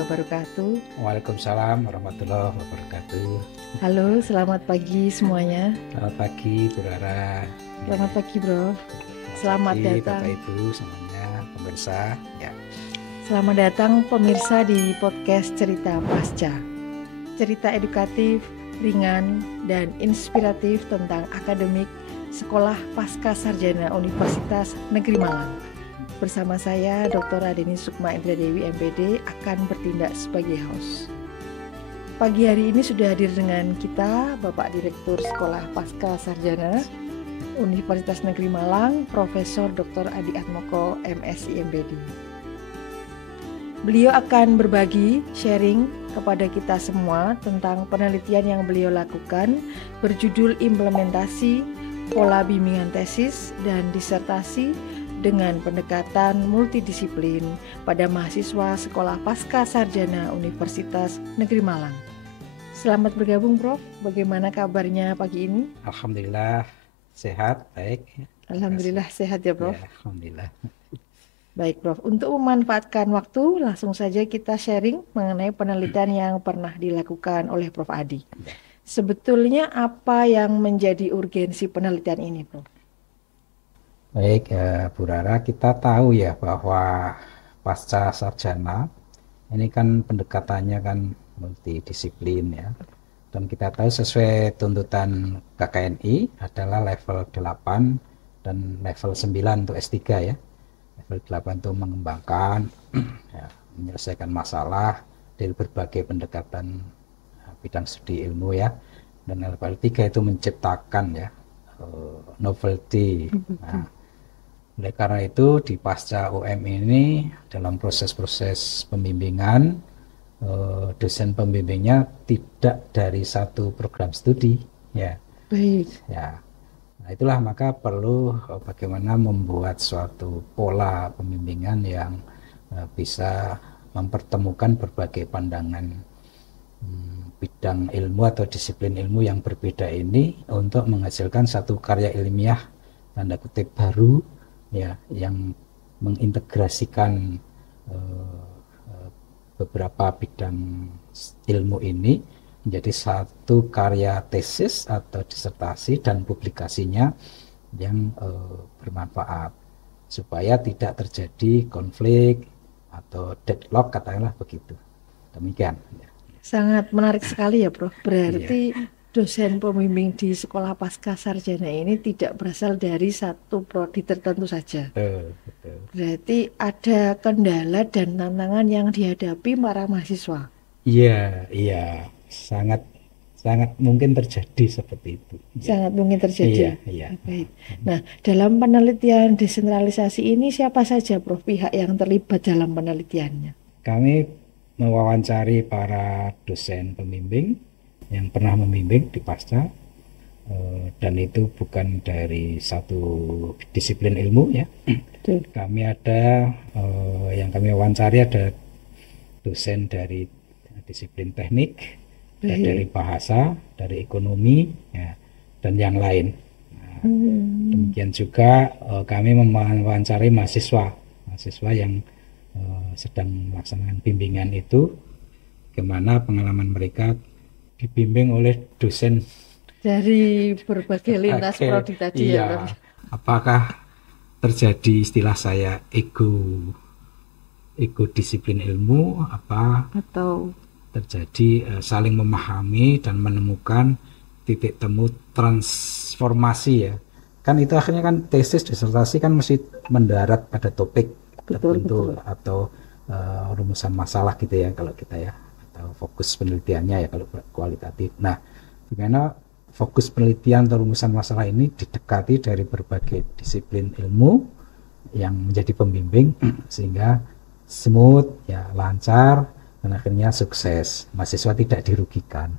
wabarakatuh. Waalaikumsalam warahmatullahi wabarakatuh. Halo, selamat pagi semuanya. Selamat pagi Bu Rara. Selamat pagi, Bro. Selamat pagi datang. Bapak Ibu semuanya, pemirsa. Ya. Selamat datang pemirsa di podcast Cerita Pasca. Cerita edukatif, ringan, dan inspiratif tentang akademik Sekolah Pasca Sarjana Universitas Negeri Malang. Bersama saya, Dr. Adeni Sukma Indra Dewi MPD, akan bertindak sebagai host. Pagi hari ini sudah hadir dengan kita Bapak Direktur Sekolah Pasca Sarjana Universitas Negeri Malang, Profesor Dr. Adi Atmoko, MSI MPD. Beliau akan berbagi, sharing kepada kita semua tentang penelitian yang beliau lakukan berjudul Implementasi Pola Bimbingan Tesis dan Disertasi dengan pendekatan multidisiplin pada mahasiswa Sekolah Pasca Sarjana Universitas Negeri Malang. Selamat bergabung, Prof. Bagaimana kabarnya pagi ini? Alhamdulillah sehat, baik. Alhamdulillah sehat ya, Prof. Ya, alhamdulillah. Baik, Prof. Untuk memanfaatkan waktu, langsung saja kita sharing mengenai penelitian yang pernah dilakukan oleh Prof. Adi. Sebetulnya apa yang menjadi urgensi penelitian ini, Prof? Baik, Bu Rara, kita tahu ya bahwa pasca sarjana ini kan pendekatannya kan multidisiplin ya. Dan kita tahu sesuai tuntutan KKNI adalah level 8 dan level 9 untuk S3 ya. Level 8 itu mengembangkan, ya, menyelesaikan masalah dari berbagai pendekatan bidang studi ilmu ya. Dan level 3 itu menciptakan ya novelty. Nah, oleh karena itu di pasca UM ini dalam proses-proses pembimbingan dosen pembimbingnya tidak dari satu program studi ya. Baik. Ya. Nah, itulah maka perlu bagaimana membuat suatu pola pembimbingan yang bisa mempertemukan berbagai pandangan bidang ilmu atau disiplin ilmu yang berbeda ini untuk menghasilkan satu karya ilmiah tanda kutip baru ya, yang mengintegrasikan beberapa bidang ilmu ini menjadi satu karya tesis atau disertasi dan publikasinya yang bermanfaat supaya tidak terjadi konflik atau deadlock, katakanlah begitu. Demikian. Sangat menarik sekali ya, Prof. Berarti dosen pembimbing di Sekolah Pasca Sarjana ini tidak berasal dari satu prodi tertentu saja. Betul. Berarti ada kendala dan tantangan yang dihadapi para mahasiswa. Iya, sangat mungkin terjadi seperti itu. Sangat mungkin terjadi. Iya. Baik. Nah, dalam penelitian desentralisasi ini siapa saja, Prof, pihak yang terlibat dalam penelitiannya? Kami mewawancari para dosen pembimbing yang pernah membimbing di pasca, dan itu bukan dari satu disiplin ilmu ya. Betul. Kami ada yang kami wawancari ada dosen dari disiplin teknik, dari bahasa, dari ekonomi ya, dan yang lain. Nah, demikian juga kami mewawancari mahasiswa yang sedang melaksanakan bimbingan itu, bagaimana pengalaman mereka dibimbing oleh dosen dari berbagai lintas prodi tadi ya, Prof. Apakah terjadi istilah saya ego disiplin ilmu atau terjadi saling memahami dan menemukan titik temu transformasi ya. Kan itu akhirnya kan tesis disertasi kan mesti mendarat pada topik tertentu atau rumusan masalah gitu ya kalau kita ya, atau fokus penelitiannya ya kalau kualitatif. Nah, bagaimana fokus penelitian atau rumusan masalah ini didekati dari berbagai disiplin ilmu yang menjadi pembimbing sehingga smooth ya, lancar, dan akhirnya sukses, mahasiswa tidak dirugikan.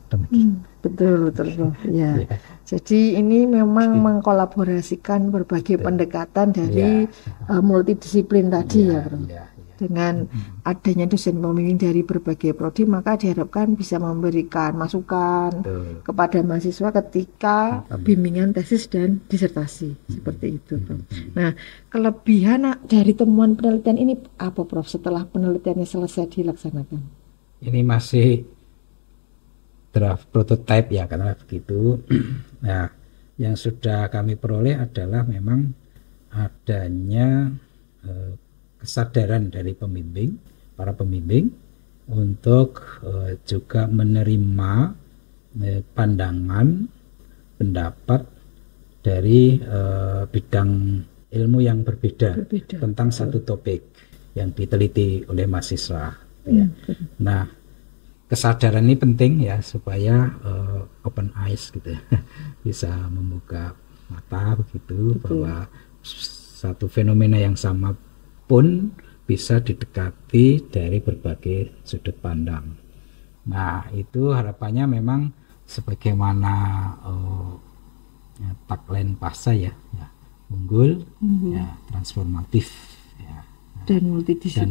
Betul Prof. Ya. Jadi ini memang mengkolaborasikan berbagai pendekatan dari multidisiplin tadi ya, Prof. Dengan adanya dosen pembimbing dari berbagai prodi, maka diharapkan bisa memberikan masukan kepada mahasiswa ketika bimbingan tesis dan disertasi seperti itu, Prof. Nah, kelebihan dari temuan penelitian ini apa, Prof, setelah penelitiannya selesai dilaksanakan? ini masih draft prototype ya, karena begitu. Nah, yang sudah kami peroleh adalah memang adanya kesadaran dari para pembimbing untuk juga menerima pandangan, pendapat dari bidang ilmu yang berbeda tentang satu topik yang diteliti oleh mahasiswa. Ya. Nah, kesadaran ini penting ya, supaya open eyes gitu ya, bisa membuka mata begitu. Bahwa satu fenomena yang sama pun bisa didekati dari berbagai sudut pandang. Nah, itu harapannya memang sebagaimana tagline PASCA ya, unggul, ya, transformatif, ya, dan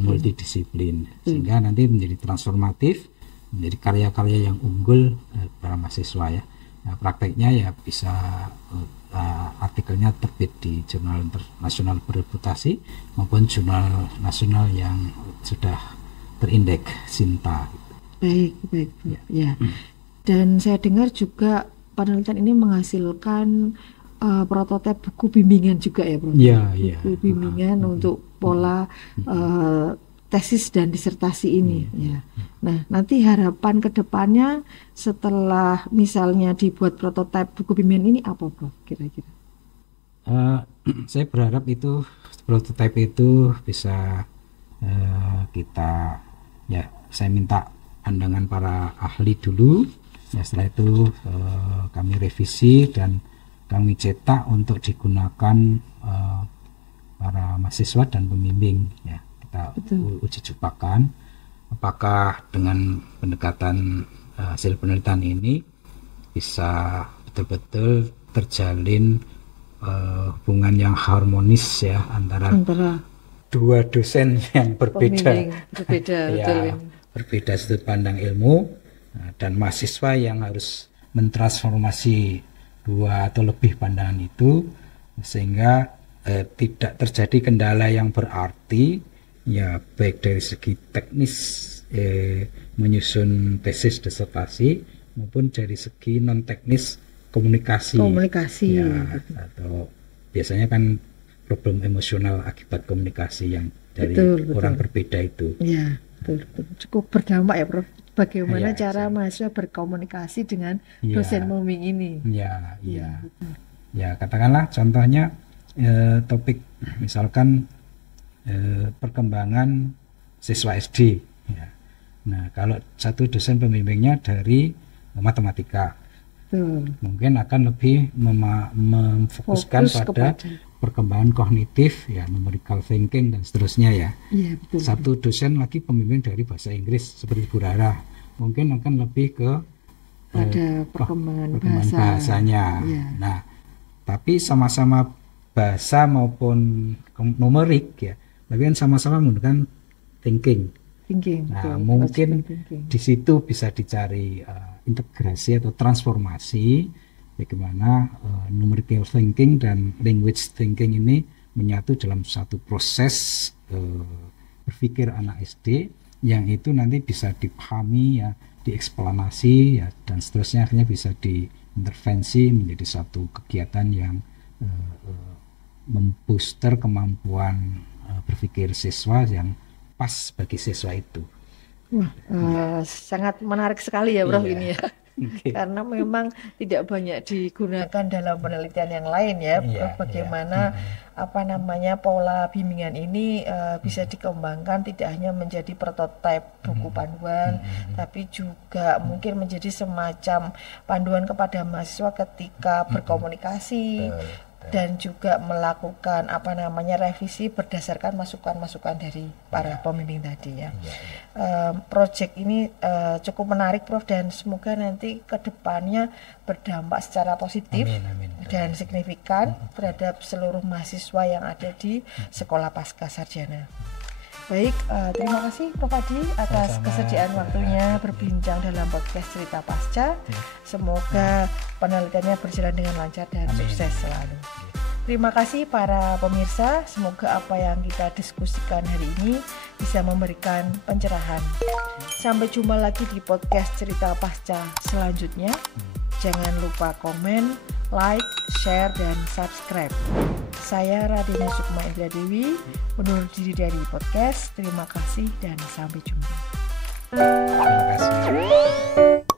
multidisiplin, sehingga nanti menjadi transformatif, menjadi karya-karya yang unggul para mahasiswa ya. Nah, prakteknya ya bisa artikelnya terbit di jurnal internasional bereputasi maupun jurnal nasional yang sudah terindeks SINTA. Baik ya. Dan saya dengar juga penelitian ini menghasilkan prototipe buku bimbingan juga ya, Bro? Buku bimbingan untuk pola tesis dan disertasi ini. Ya. Nah, nanti harapan kedepannya setelah misalnya dibuat prototipe buku bimbingan ini apa, Bro? Kira-kira? Saya berharap itu prototipe itu bisa kita, ya, saya minta pandangan para ahli dulu. Ya, setelah itu kami revisi dan kami cetak untuk digunakan para mahasiswa dan pembimbing. Ya, kita uji cobakan apakah dengan pendekatan hasil penelitian ini bisa betul-betul terjalin hubungan yang harmonis ya antara dua dosen yang berbeda ya, berbeda sudut pandang ilmu, dan mahasiswa yang harus mentransformasi dua atau lebih pandangan itu, sehingga tidak terjadi kendala yang berarti ya, baik dari segi teknis menyusun tesis disertasi maupun dari segi non teknis komunikasi ya, atau biasanya kan problem emosional akibat komunikasi yang dari orang berbeda itu. Ya, betul. Cukup berdampak ya, Prof. Bagaimana cara mahasiswa berkomunikasi dengan dosen pembimbing ini? Ya, katakanlah contohnya topik misalkan perkembangan siswa SD. Ya. Nah, kalau satu dosen pembimbingnya dari matematika, mungkin akan lebih memfokuskan pada perkembangan kognitif, ya, numerical thinking dan seterusnya ya. Satu dosen lagi pembimbing dari bahasa Inggris seperti Bu Rara, mungkin akan lebih ke pada perkembangan bahasanya. Nah, tapi sama-sama bahasa maupun numerik ya, tapi kan sama-sama menggunakan thinking. Nah, mungkin di situ bisa dicari integrasi atau transformasi bagaimana numerical thinking dan language thinking ini menyatu dalam satu proses berpikir anak SD yang itu nanti bisa dipahami ya, dieksplanasi ya, dan seterusnya akhirnya bisa diintervensi menjadi satu kegiatan yang membooster kemampuan berpikir siswa yang pas bagi siswa itu. Sangat menarik sekali ya, Prof, ini ya. Karena memang tidak banyak digunakan dalam penelitian yang lain ya, Prof, bagaimana pola bimbingan ini bisa dikembangkan tidak hanya menjadi prototipe buku panduan, tapi juga mungkin menjadi semacam panduan kepada mahasiswa ketika berkomunikasi dan juga melakukan revisi berdasarkan masukan-masukan dari para pembimbing tadi ya. Project ini cukup menarik, Prof, dan semoga nanti ke depannya berdampak secara positif dan signifikan terhadap seluruh mahasiswa yang ada di Sekolah Pasca Sarjana. Baik, terima kasih Prof Adi atas kesediaan waktunya berbincang dalam podcast Cerita Pasca. Semoga penelitiannya berjalan dengan lancar dan sukses selalu. Terima kasih para pemirsa, semoga apa yang kita diskusikan hari ini bisa memberikan pencerahan. Sampai jumpa lagi di podcast Cerita Pasca selanjutnya. Jangan lupa komen, like, share, dan subscribe. Saya Radina Sukma Indra Dewi, undur diri dari podcast. Terima kasih dan sampai jumpa. Terima kasih.